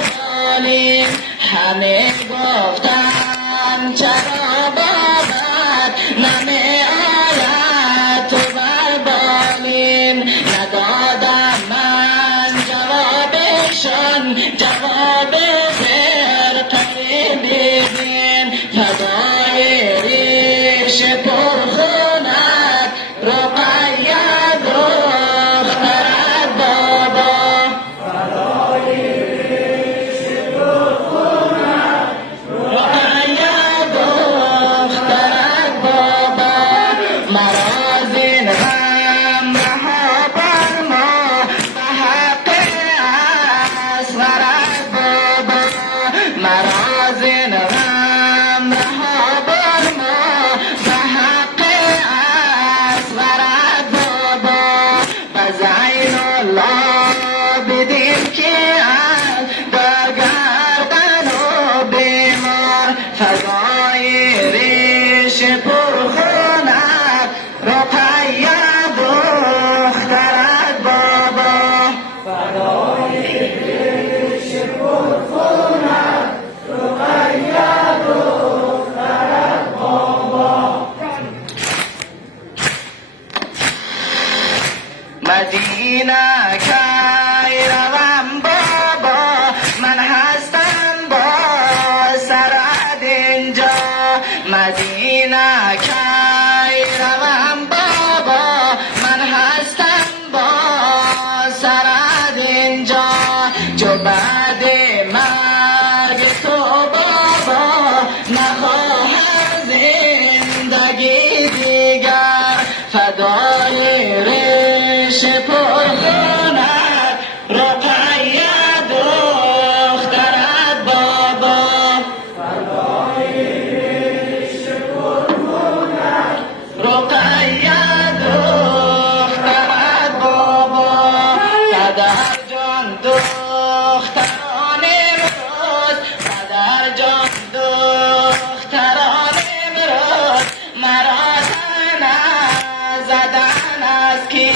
بالین همه گفتن چرا بابت نمی آید تو بر بالین ندادم من جوابشان جواب فرقه بیدین فدای ریش پرخونت رقیه دخترت بابا رقیه دخترت بابا مرا زین غم رها فرما به حق اصغرت بابا مرا زین غم رها فرما به حق اصغرت بابا و زین الله بدین که از برگردن و بیمار فضای ریش پرخونت رقیه دخترت بابا فدای ریش پرخونت رقیه دخترت بابا مدینه کی روم بابا من هستم با سرت اینجا مدینه کی روم بابا من هستم با سرت اینجا جو بعد مرگ تو بابا نخواهم زندگی دیگر فدای ریش پرخونت رقیه دخترت بابا فدای ریش پرخونت رقیه دخترت بابا پدر جان دختران امروز پدر جان دختران امروز مرا زدن از کین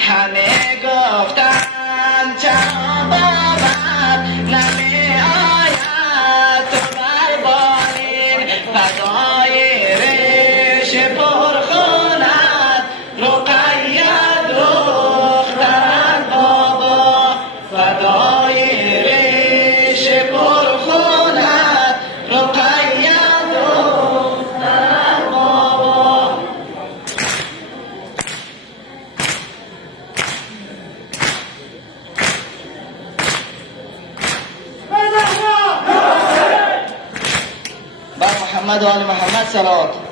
همه گفتن چرا بابت نمی آید تو بر بالین فدای ریش پرخونت رقیه دخترت بابا فدای ریش پرخونت رقیه دخترت بابا بر محمد و آل محمد صلوات